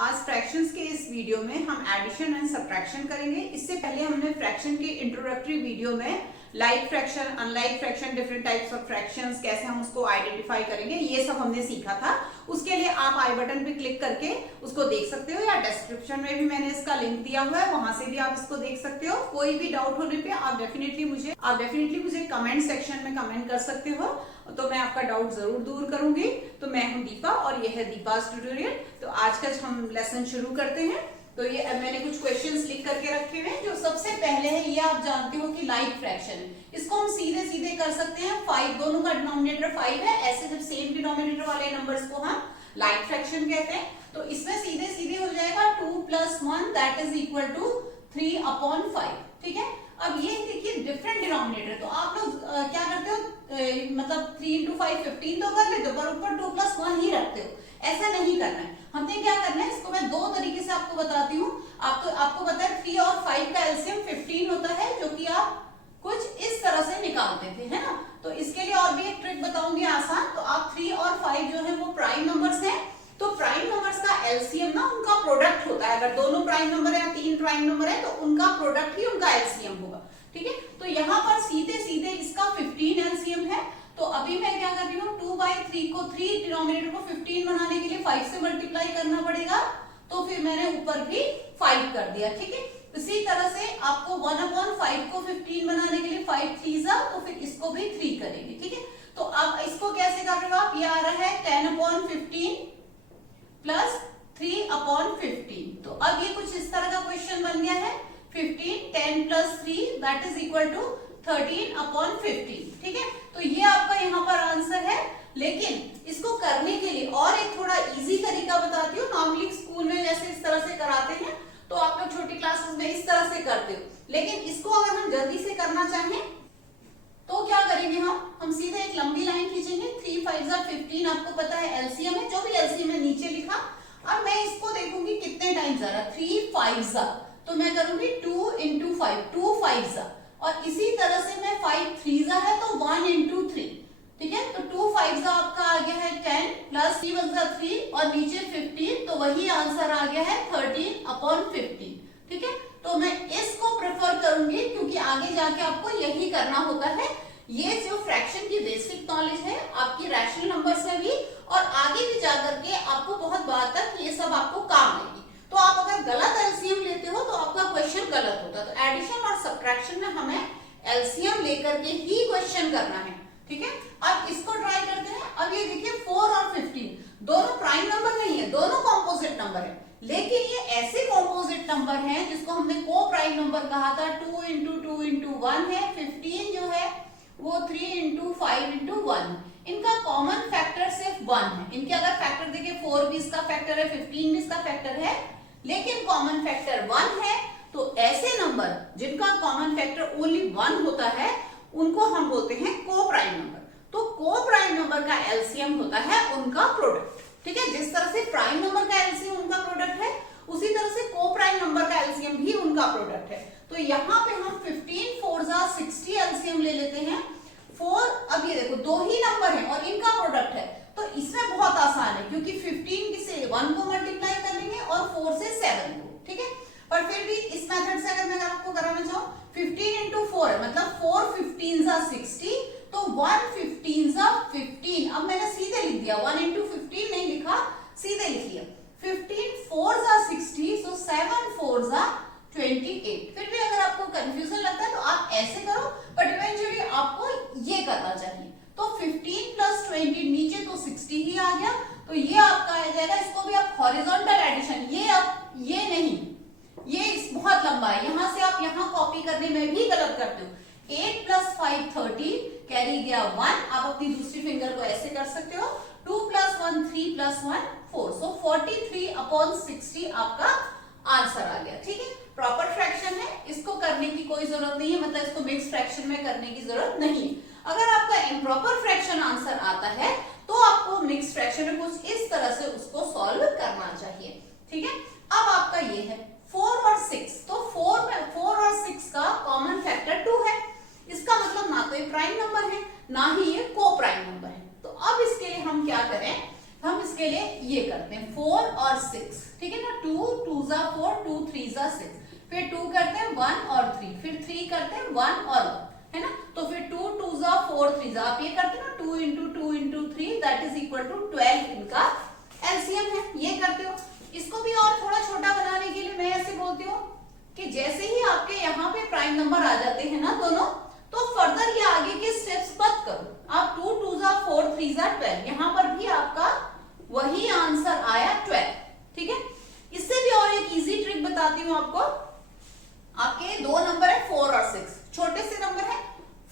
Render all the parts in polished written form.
आज फ्रैक्शंस के इस वीडियो में हम एडिशन एंड सब्ट्रैक्शन करेंगे। इससे पहले हमने फ्रैक्शन के इंट्रोडक्टरी वीडियो में like fraction, unlike fraction, different types of fractions, कैसे हम उसको आइडेंटिफाई करेंगे, ये सब हमने सीखा था। उसके लिए आप आई बटन पे क्लिक करके उसको देख सकते हो, या डिस्क्रिप्शन में भी मैंने इसका लिंक दिया हुआ है, वहां से भी आप इसको देख सकते हो। कोई भी डाउट होने पे आप डेफिनेटली मुझे कमेंट सेक्शन में कमेंट कर सकते हो, तो मैं आपका डाउट जरूर दूर करूंगी। तो मैं हूं दीपा और यह है दीपा's ट्यूटोरियल। तो आज का हम लेसन शुरू करते हैं। तो ये मैंने कुछ क्वेश्चंस लिख करके रखे हुए हैं। जो सबसे पहले है, ये आप जानते हो कि लाइक फ्रैक्शन, इसको हम सीधे सीधे कर सकते हैं। 5 दोनों का डिनोमिनेटर 5 है, ऐसे जब सेम डिनोमिनेटर वाले नंबर्स को हम लाइक फ्रैक्शन कहते हैं। तो इसमें सीधे सीधे हो जाएगा 2 + 1 दैट इज इक्वल टू 3/5। ठीक है, अब ये देखिए डिफरेंट डिनोमिनेटर, तो आप लोग क्या करते हो, मतलब 3 × 5 15 तो कर लेते हो, पर ऊपर 2 + 1 ही रखते हो। ऐसा नहीं करना है, हमने क्या करना है, इसको मैं दो तरीके से आपको बताती हूँ। आपको पता है 3 और 5 का एलसीएम 15 होता है, जो कि आप कुछ इस तरह से निकालते थे, है ना। तो इसके लिए और भी एक ट्रिक बताऊंगी आसान। तो आप 3 और 5 जो है वो प्राइम नंबर्स हैं, तो प्राइम नंबर्स का एलसीएम ना उनका प्रोडक्ट होता है। अगर दोनों प्राइम नंबर है या 3 प्राइम नंबर है, तो उनका प्रोडक्ट ही उनका एलसीएम होगा। ठीक है, तो यहाँ पर सीधे सीधे इसका 15 एलसीएम है। तो अभी मैं क्या कर रही हूँ, 2/3 को 3 डिनोमिनेटर को 15 बनाने के लिए 5 से मल्टीप्लाई करना पड़ेगा, तो फिर मैंने ऊपर भी 5 कर दिया। ठीक है, इसी तरह से आपको 1/5 को 15 बनाने के लिए 5 3 जा, तो फिर इसको भी 3 करेंगे। ठीक है, तो अब इसको कैसे कर रहे हो आप, ये आ रहा है 10/15 प्लस 3/15। तो अब ये कुछ इस तरह का क्वेश्चन बन गया है। 15 10 + 3 दैट इज इक्वल टू 13/15। ठीक है, तो ये आपका यहाँ पर आंसर है। लेकिन इसको करने के लिए और एक थोड़ा इजी तरीका बताती हूँ। नॉर्मली स्कूल में जैसे इस तरह से कराते हैं, तो आप लोग छोटी क्लासेस में इस तरह से करते हो, लेकिन इसको अगर हम जल्दी से करना चाहें तो क्या करेंगे, हम सीधे एक लंबी लाइन खींचेंगे। 3 5 = 15, आपको पता है एलसीएम है, जो भी एलसीएम है नीचे लिखा। अब मैं इसको देखूंगी कितने टाइम्स आ रहा है, 3 5 = तो मैं करूंगी 2 × 5, 2 5 = और इसी तरह से मैं 5 3 = है तो 1 × 3। ठीक है, तो 2 5 = आपका आ गया है 10 प्लस 3 × 3 और नीचे 15, तो वही आंसर आ गया है 13/15। ठीक है, तो मैं इसको प्रेफर करूंगी, क्योंकि आगे जाके आपको यही करना होता है। ये जो फ्रैक्शन की बेसिक नॉलेज है आपकी रैशनल नंबर्स में भी, और आगे भी जाकर के आपको बहुत बार तक ये सब आपको काम आएगी। तो आप अगर गलत एलसीएम लेते हो तो आपका क्वेश्चन गलत होता है। तो एडिशन और सब्ट्रैक्शन में हमें एलसीएम लेकर के ही क्वेश्चन करना है। ठीक है, अब इसको ट्राई करते हैं। अब ये देखिए 4 और 15 दोनों प्राइम नंबर नहीं है, दोनों कॉम्पोजिट नंबर है, लेकिन ये ऐसे कॉम्पोजिट नंबर हैं जिसको हमने को प्राइम नंबर कहा था। 2 × 2 × 1 है, 15 जो है वो 3 × 5 × 1। इनका कॉमन फैक्टर सिर्फ 1 है। इनके अगर फैक्टर देखिए 4 भी इसका फैक्टर है, 15 भी इसका फैक्टर है, लेकिन कॉमन फैक्टर 1 है। तो ऐसे नंबर जिनका कॉमन फैक्टर ओनली 1 होता है, उनको हम बोलते हैं को प्राइम नंबर। तो को प्राइम नंबर का एलसीएम होता है उनका प्रोडक्ट। ठीक है, जिस तरह से प्राइम नंबर का एलसीएम उनका प्रोडक्ट है, उसी तरह से को प्राइम नंबर का एलसीएम भी उनका प्रोडक्ट है। तो यहाँ पे हम 15 4 = 60 एलसीएम ले लेते हैं। 4, अब ये देखो दो ही नंबर है और इनका प्रोडक्ट है, तो इसमें बहुत आसान है, क्योंकि 15 से 1 को मल्टीप्लाई कर लेंगे और 4 से 7 को। ठीक है, पर फिर भी इस मेथड से अगर मैं आपको कराना चाहूँ, 15 × 4 है, मतलब 4 15 = 60, तो 1 15 = 15। अब मैंने सीधे लिख दिया, 1 × 15 नहीं लिखा, सीधे लिख लिया। 15 4 = 60, so 7 4 = 28। फिर भी अगर आपको कंफ्यूजन लगता है तो आप ऐसे करो, बट इवेंचुअली आपको ये करना चाहिए। तो 15 + 20 नीचे तो 60 ही आ गया, तो ये आपका आ जाएगा। इसको भी आप हॉरिजॉन्टल एडिशन, ये नहीं, ये बहुत लंबा है, यहां से आप यहां कॉपी करने में भी गलत करते हो। 8 + 5 13, कैरी गया 1। आप अपनी दूसरी फिंगर को ऐसे कर सकते हो। 2 + 1 3 + 1 4, सो 43/60 आपका आंसर आ गया। ठीक है, प्रॉपर फ्रैक्शन है, इसको करने की कोई जरूरत नहीं है, मतलब इसको मिक्स फ्रैक्शन में करने की जरूरत नहीं है। अगर आपका इम्प्रॉपर फ्रैक्शन आंसर आता है, तो आपको मिक्स फ्रैक्शन में कुछ इस तरह से उसको सॉल्व करना चाहिए। ठीक है, अब आपका ये है 4 और 6, तो 4 और 6 का कॉमन फैक्टर 2 है। इसका मतलब ना तो ये प्राइम नंबर है, ना ही ये को प्राइम नंबर है। तो अब इसके लिए हम क्या करें, हम इसके लिए ये करते हैं 4 और 6, ठीक है ना, 2 2 जा 4, 2 3 जा 6, फिर 2 करते हैं 1 और 3, फिर 3 करते हैं 1 और 1, है ना, तो फिर 2 2 जा 4 3 जा, आप ये करते हैं ना 2 into 2 into 3 that is equal to 12 इनका एलसीएम है, ये करते हो। इसको भी और थोड़ा छोटा बनाने के लिए मैं ऐसे बोलती हूँ कि जैसे ही आपके यहाँ पे प्राइम नंबर आ जाते हैं ना दोनों, तो फर्दर ये आगे के स्टेप्स मत करो, आप 2 2 जा 4 3 जा 12, यहाँ पर भी आपका वही आंसर आया 12, ठीक है। इससे भी और एक इजी ट्रिक बताती हूँ आपको। आपके दो नंबर है 4 और 6, छोटे से नंबर है।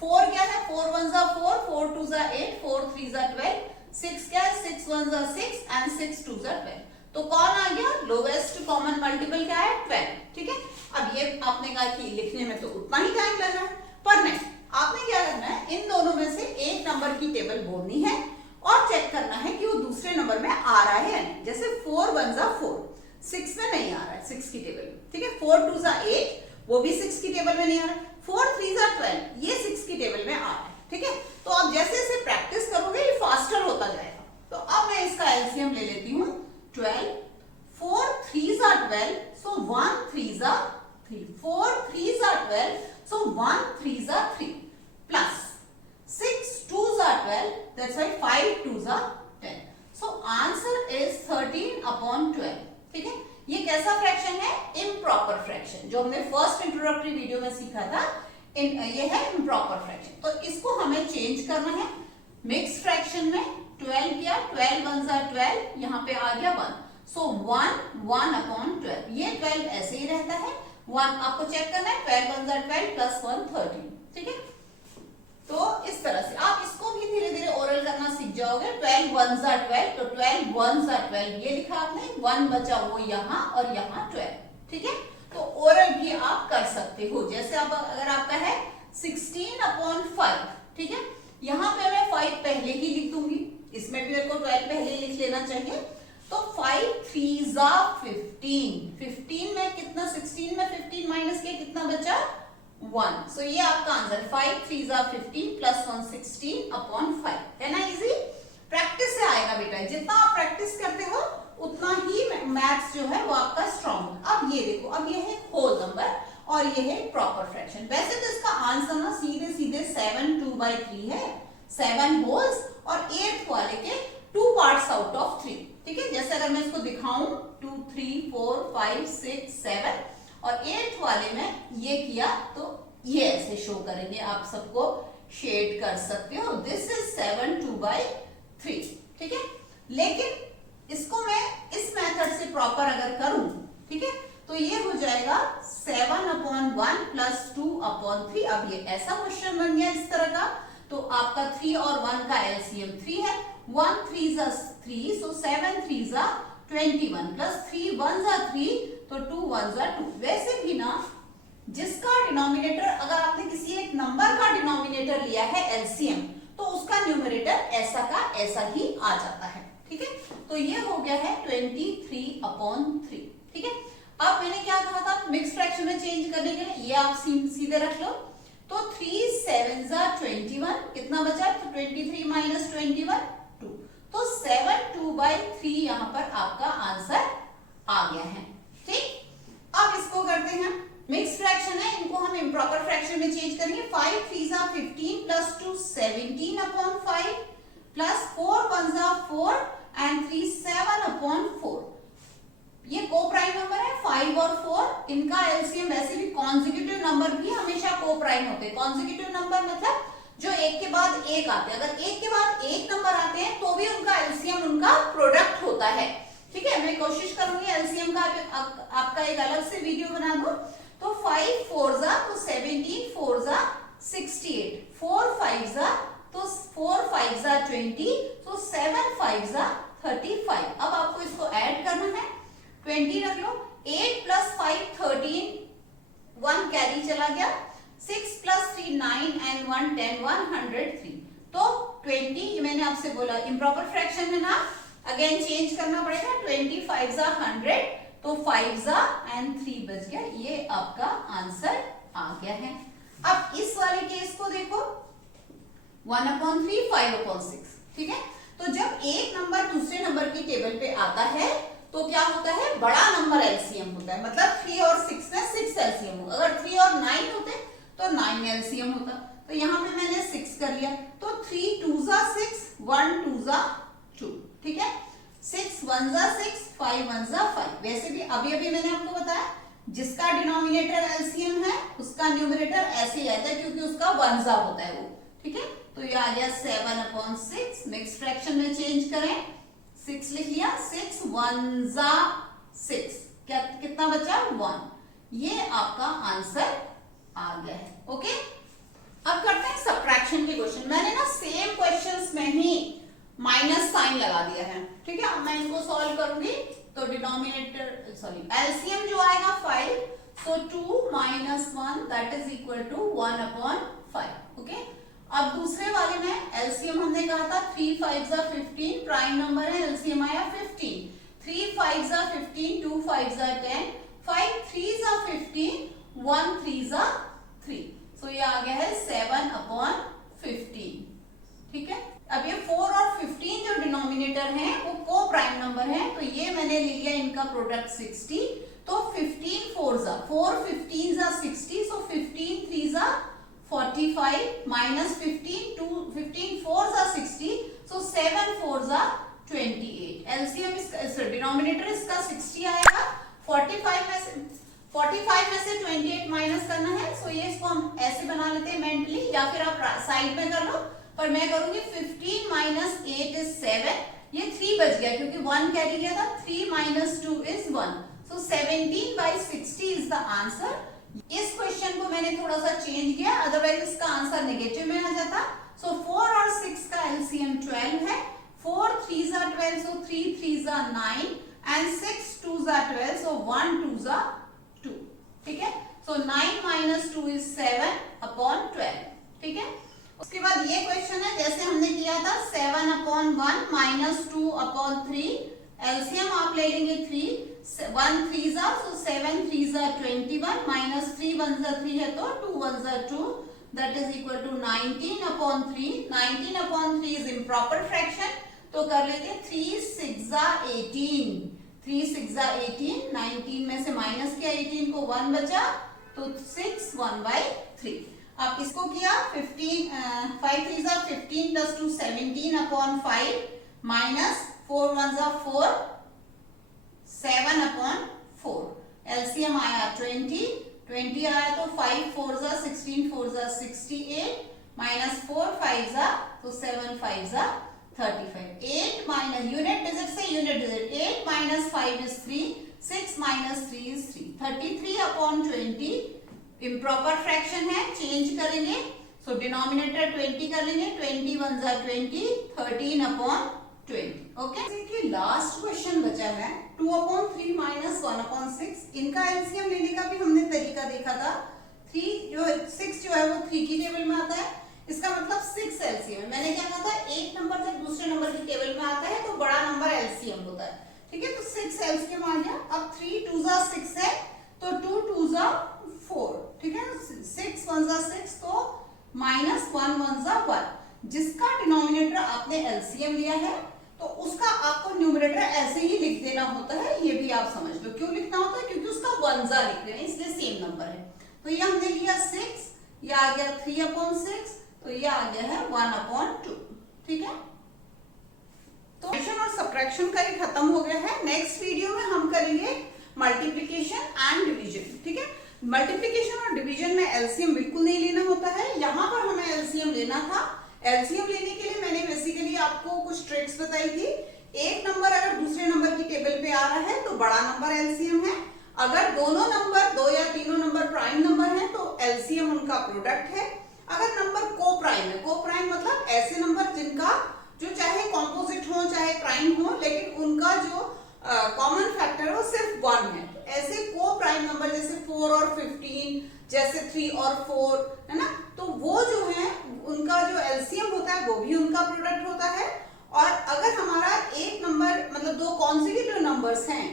4 क्या है, 4 1 जा 4, 4 2 जा 8, 4 3 जा 12, 6 क्या है, 6 1 जा 6 एंड 6 2 जा 12। तो कौन आ गया, लोवेस्ट कॉमन मल्टीपल क्या है 12, ठीक है। अब ये आपने कहा कि लिखने में तो उतना ही टाइम लगा, पर नहीं, आपने क्या करना है, इन दोनों में से एक नंबर की टेबल बोलनी है और चेक करना है कि वो दूसरे नंबर में आ रहा है या नहीं। जैसे 4 1 जा 4, 6 में नहीं आ रहा है, 6 की टेबल में, ठीक है। 4 2 जा 8, वो भी 6 की टेबल में नहीं आ रहा है। 4 3 जा 12, ये 6 की टेबल में आ रहा है, ठीक है। तो आप जैसे जैसे प्रैक्टिस करोगे ये फास्टर होता जाएगा। तो अब मैं इसका एलसीएम ले लेती हूँ 12, 4 3 जा 12, सो 1 3 जा 3, 4 3 जा 12, so 1 3 जा 3 plus 6 2 जा 12, that's why 5 2 जा 10, so answer is 13 upon 12, ठीक है। ये कैसा फ्रैक्शन है, इम्प्रॉपर फ्रैक्शन, जो हमने फर्स्ट इंट्रोडक्टरी वीडियो में सीखा था, ये है इम्प्रॉपर फ्रैक्शन। तो इसको हमें चेंज करना है मिक्स फ्रैक्शन में। 12 किया, 12 1 जा 12, यहाँ पे आ गया 1, so 1 1 upon 12, ये 12 ऐसे ही रहता है। 1 आपको चेक करना है, 12 1 जा 12 प्लस 1 13, ठीक है। तो इस तरह से आप इसको भी धीरे धीरे ओरल करना सीख जाओगे। 12 1 जा 12, तो 12 1 जा 12 ये लिखा आपने, 1 बचा वो यहाँ और यहाँ 12, ठीक है। तो ओरल भी आप कर सकते हो। जैसे अब अगर आपका है 16 अपॉन 5, ठीक है, यहाँ पे मैं 5 पहले ही लिख दूंगी, इसमें भी मेरे को 12 पहले लिख लेना चाहिए। तो 5 3 जा 15, 15 में कितना, 16 में 15 माइनस किया, कितना बचा 1, सो ये आपका आंसर 5 3 जा 15 प्लस 1 16 अपॉन 5, है ना। इजी, प्रैक्टिस से आएगा बेटा, जितना आप प्रैक्टिस करते हो उतना ही मैथ्स जो है वो आपका स्ट्रॉन्ग होगा। अब ये देखो, अब ये है होल नंबर और ये है प्रॉपर फ्रैक्शन। वैसे तो इसका आंसर ना सीधे सीधे 7 2/3 है, 7 होल्स और 8th वाले के 2 पार्ट्स आउट ऑफ 3, ठीक है। जैसे अगर मैं इसको दिखाऊं 2 3 4 5 6 7 और 8th वाले में ये किया तो ये ऐसे शो करेंगे, आप सबको शेड कर सकते हो। दिस इज 7 2/3, ठीक है। लेकिन इसको मैं इस मेथड से प्रॉपर अगर करूं, ठीक है, तो ये हो जाएगा 7 अपॉन 1 प्लस 2 अपॉन 3। अब ये ऐसा क्वेश्चन बन गया इस तरह का, तो आपका 3 और 1 का एलसीएम 3 है, 1 3 जा 3, सो 7 3 जा 21 प्लस 3 1 जा 3, तो 2 1 जा 2। वैसे भी ना जिसका डिनोमिनेटर, अगर आपने किसी एक नंबर का डिनोमिनेटर लिया है एलसीएम, तो उसका न्यूमरेटर ऐसा का ऐसा ही आ जाता है, ठीक है। तो ये हो गया है 23 अपॉन 3, ठीक है। अब मैंने क्या कहा था मिक्स फ्रैक्शन में चेंज करने के लिए, ये आप सीधे रख लो। तो 3 7 जा 21, कितना बचा, तो 23 माइनस 21 2, तो 7 2/3 यहाँ पर आपका आंसर आ गया है, ठीक। अब इसको करते हैं, मिक्स फ्रैक्शन है, इनको हम इम्प्रॉपर फ्रैक्शन में चेंज करेंगे। 5 3 जा 15 प्लस 2 17 अपॉन 5 प्लस 4 1 जा 4 एंड 3 7 अपॉन 4। ये को प्राइम नंबर है 5 और 4, इनका एलसीएम, वैसे भी कॉन्जिक्यूटिव नंबर भी हमेशा को प्राइम होते हैं। कॉन्जिक्यूटिव नंबर मतलब जो एक के बाद एक आते हैं, अगर एक के बाद एक नंबर आते हैं तो भी उनका एलसीएम उनका प्रोडक्ट होता है, ठीक है। मैं कोशिश करूंगी एलसीएम का आपका एक अलग से वीडियो बना दूं। तो 5 4 जा तो 17, 4 जा 68, 4 5 जा तो 4 5 जा 20, तो 7 5 जा 35। अब आपको इसको ऐड करना है, 20 रख लो, 8 प्लस 5 13, 1 कैरी चला गया, 6 प्लस 3 9 एंड 1 10 103। तो 20, ये मैंने आपसे बोला इम्प्रॉपर फ्रैक्शन है ना, अगेन चेंज करना पड़ेगा। 25 जा 100, तो 5 जा एंड 3 बच गया, ये आपका आंसर आ गया है। अब इस वाले केस को देखो, 1/3 5/6, ठीक है। तो जब एक नंबर दूसरे नंबर की टेबल पे आता है तो क्या होता है, बड़ा नंबर एलसीएम होता है। मतलब 3 और 6 में 6 एलसीएम होगा। अगर 3 और 9 होते तो 9 एलसीएम होता। तो यहाँ पे मैंने 6 कर लिया, तो 3 2 जा 6, 1 2 जा 2, ठीक है। 6 1 जा 6, 5 1 जा 5। वैसे भी अभी अभी मैंने आपको बताया जिसका डिनोमिनेटर एलसीएम है उसका न्यूमरेटर ऐसे ही आता है, क्योंकि उसका 1 जा होता है वो, ठीक है। तो ये आ गया 7/6। मिक्स फ्रैक्शन में चेंज करें, 6 लिख लिया, 6 1 जा 6, क्या कितना बचा, 1। ये आपका आंसर आ गया है। ओके, अब करते हैं सब्ट्रैक्शन के क्वेश्चन। मैंने ना सेम क्वेश्चंस में ही माइनस साइन लगा दिया है, ठीक है। अब मैं इसको सॉल्व करूंगी तो डिनोमिनेटर सॉरी एलसीएम जो आएगा 5, so 2 - 1 that is equal to 1/5। Okay, अब दूसरे वाले में एलसीएम हमने कहा था 3 5 जा 15, प्राइम नंबर है, एलसीएम आया 15। 3 5 जा 15, 2 5 जा 10, 5 3 जा 15, 1 3 जा 3। सो ये आ गया है 7/15, ठीक है। अब ये 4 और 15 जो डिनोमिनेटर हैं वो को प्राइम नंबर है, तो ये मैंने ले लिया इनका प्रोडक्ट 60। तो 15 4 जा 4 15 जा 60, सो 15 3 जा 45 माइनस 15 4 जा 60, सो 7 4 जा 28। एलसीएम इसका डिनोमिनेटर इसका 60 आएगा। 45 में से 28 माइनस करना है, सो ये इसको हम ऐसे बना लेते हैं मेंटली, या फिर आप साइड में कर लो, पर मैं करूंगी 15 - 8 इज 7। ये 3 बच गया क्योंकि 1 कैरी किया था। 3 - 2 is 1, so 17/60 is the answer. इस क्वेश्चन को मैंने थोड़ा सा चेंज किया, अदरवाइज इसका आंसर नेगेटिव में आ जाता। सो 4 और 6 का एलसीएम 12 है। 4 3 जा 12, सो 3 3 जा 9, एंड 6 2 जा 12, सो 1 2 जा 2, ठीक है। सो 9 - 2 इज 7/12, ठीक है। उसके बाद ये क्वेश्चन है जैसे हमने किया था 7/1 - 2/3। एलसीएम आप ले लेंगे 3, 1 3 जा, सो 7 3 जा 21, माइनस 3 1 जा 3 है तो 2 1 जा 2, that is equal to 19/3। 19/3 is improper fraction, तो कर लेते हैं 3 6 जा 18। 3 6 जा 18, 19 में से माइनस किया 18 को 1 बचा, तो 6 1/3। आप इसको किया 15 5 3 जा 15 प्लस 2 17/5, माइनस 4 1 जा 4, 7/4। एलसीएम आया 20 आया, तो 5 4 जा 16, 4 जा 68, माइनस 4 5 जा, तो 7 5 जा 35। 8 माइनस यूनिट डिजिट से unit digit, 8 - 5 is 3, 6 - 3 is 3। 33/20 improper fraction है, चेंज करेंगे, सो डिनोमिनेटर 20 कर लेंगे, 20 1 जा 20, 13/20। ओके, देखिए लास्ट क्वेश्चन बचा है 2/3 - 1/6। इनका एलसीएम लेने का भी हमने तरीका देखा था। 6 जो है वो 3 की टेबल में आता है, इसका मतलब 6 एलसीएम है। मैंने क्या कहा था, एक नंबर जब दूसरे नंबर की टेबल में आता है तो बड़ा नंबर एलसीएम होता है, ठीक है। तो 6 एलसीएम आ गया। अब 3 2 जा 6 है, तो 2 2 जा 4, ठीक है। 6 1 जा 6, तो माइनस 1 1 जा 1। जिसका डिनोमिनेटर आपने एलसीएम लिया है तो उसका आपको न्यूमरेटर ऐसे ही लिख देना होता है। ये भी आप समझ लो क्यों लिखना होता है, क्योंकि उसका 1 जा लिख रहे हैं, इसलिए सेम नंबर है। तो ये हमने लिया 6, ये आ गया 3/6, तो ये आ गया है 1/2, ठीक है। तो एडिशन और सब्ट्रैक्शन का ये खत्म हो गया है। नेक्स्ट वीडियो में हम करेंगे मल्टीप्लिकेशन एंड डिवीजन, ठीक है। मल्टीप्लिकेशन और डिवीजन में एलसीएम बिल्कुल नहीं लेना होता है, यहाँ पर हमें एलसीएम लेना था। एलसीएम लेने के लिए मैंने बेसिकली आपको कुछ ट्रिक्स बताई थी। एक नंबर अगर दूसरे नंबर की टेबल पे आ रहा है तो बड़ा नंबर एलसीएम है। अगर दोनों नंबर, 2 या तीनों नंबर प्राइम नंबर है तो एलसीएम उनका प्रोडक्ट है। अगर नंबर को प्राइम है, को प्राइम मतलब ऐसे नंबर जिनका जो चाहे कॉम्पोजिट हो चाहे प्राइम हो, लेकिन उनका जो कॉमन फैक्टर वो सिर्फ 1 है। तो ऐसे को प्राइम नंबर जैसे 4 और 15, जैसे 3 और 4, है ना, तो वो जो है उनका जो एलसीएम होता है वो भी उनका प्रोडक्ट होता है। और अगर हमारा एक नंबर मतलब 2 कॉन्जिक्यूटिव नंबर्स हैं,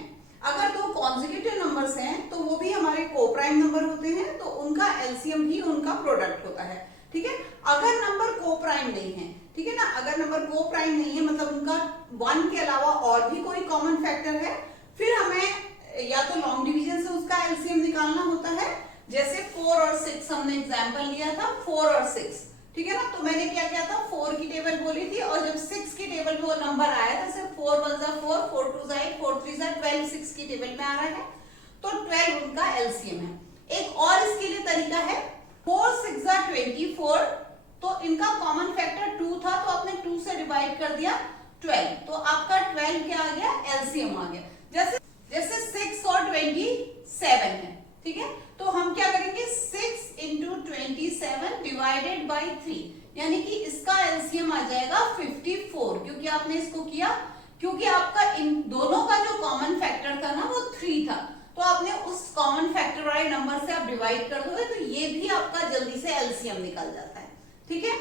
अगर 2 कॉन्जिक्यूटिव नंबर्स हैं तो वो भी हमारे को प्राइम नंबर होते हैं, तो उनका एलसीएम भी उनका प्रोडक्ट होता है, ठीक है। अगर नंबर को प्राइम नहीं है, ठीक है ना, अगर नंबर को प्राइम नहीं है मतलब उनका 1 के अलावा और भी कोई कॉमन फैक्टर है, फिर हमें या तो लॉन्ग डिवीजन से उसका एलसीएम निकालना होता है, जैसे 4 और 6 हमने एग्जांपल लिया था, 4 और 6, ठीक है ना। तो मैंने क्या किया था, 4 की टेबल बोली थी और जब 6 की टेबल में वो नंबर आया था, जैसे 4 1 जा 4, 4 2 जा 8, 4 3 जा 12, 6 की टेबल में आ रहा है, तो 12 उनका एलसीएम है। एक और इसके लिए तरीका है, 4 6 जा 24, तो इनका कॉमन फैक्टर 2 था, तो आपने 2 से डिवाइड कर दिया 12, तो आपका 12 क्या आ गया, एलसीएम आ गया। जैसे 6 और 27 है, ठीक है, तो हम क्या करेंगे, 6 इंटू 27 डिवाइडेड बाई 3, यानी कि इसका एलसीएम आ जाएगा 54, क्योंकि आपने इसको किया, क्योंकि आपका इन दोनों का जो कॉमन फैक्टर था ना वो 3 था, तो आपने उस कॉमन फैक्टर वाले नंबर से आप डिवाइड कर दोगे, तो ये भी आपका जल्दी से एलसीएम निकल जाता है, ठीक है।